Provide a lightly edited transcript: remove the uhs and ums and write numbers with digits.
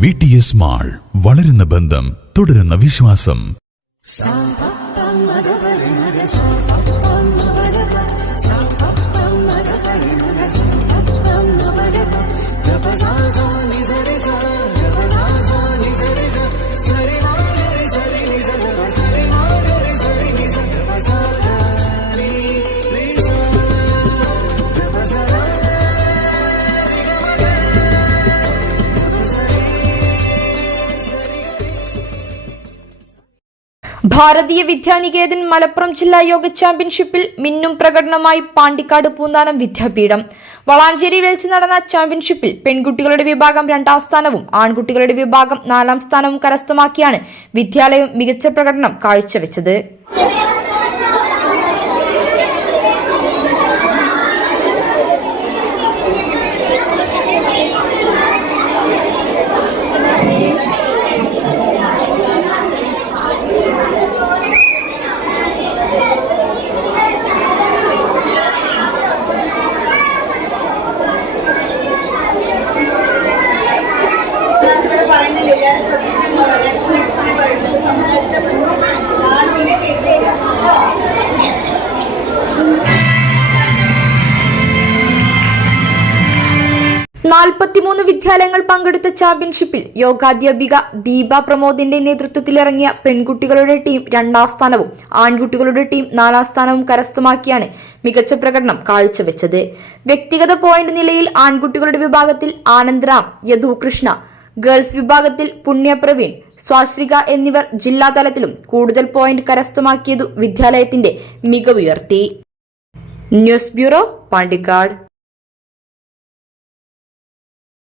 VTS mall, വളരുന്ന ബന്ധം, തുടരുന്ന വിശ്വാസം. ഭാരതീയ വിദ്യാനികേതൻ മലപ്പുറം ജില്ലാ യോഗ ചാമ്പ്യൻഷിപ്പിൽ മിന്നും പ്രകടനമായി പാണ്ടിക്കാട് പൂന്താനം വിദ്യാപീഠം. വളാഞ്ചേരിയിൽ വെച്ച് നടന്ന ചാമ്പ്യൻഷിപ്പിൽ പെൺകുട്ടികളുടെ വിഭാഗം 2ാം സ്ഥാനവും ആൺകുട്ടികളുടെ വിഭാഗം 4ാം സ്ഥാനവും കരസ്ഥമാക്കിയാണ് വിദ്യാലയം മികച്ച പ്രകടനം കാഴ്ചവെച്ചത്. ും വിദ്യാലയങ്ങൾ പങ്കെടുത്ത ചാമ്പ്യൻഷിപ്പിൽ യോഗാധ്യാപിക ദീപ പ്രമോദിന്റെ നേതൃത്വത്തിലിറങ്ങിയ പെൺകുട്ടികളുടെ ടീം 2ാം സ്ഥാനവും ആൺകുട്ടികളുടെ ടീം 4ാം സ്ഥാനവും കരസ്ഥമാക്കിയാണ് മികച്ച പ്രകടനം കാഴ്ചവെച്ചത്. വ്യക്തിഗത പോയിന്റ് നിലയിൽ ആൺകുട്ടികളുടെ വിഭാഗത്തിൽ ആനന്ദ്രാം, യദുകൃഷ്ണ, ഗേൾസ് വിഭാഗത്തിൽ പുണ്യ പ്രവീൺ, സ്വാശ്രിക എന്നിവർ ജില്ലാതലത്തിലും കൂടുതൽ പോയിന്റ് കരസ്ഥമാക്കിയതു വിദ്യാലയത്തിന്റെ മികവുയർത്തി. News bureau, Pandikkad.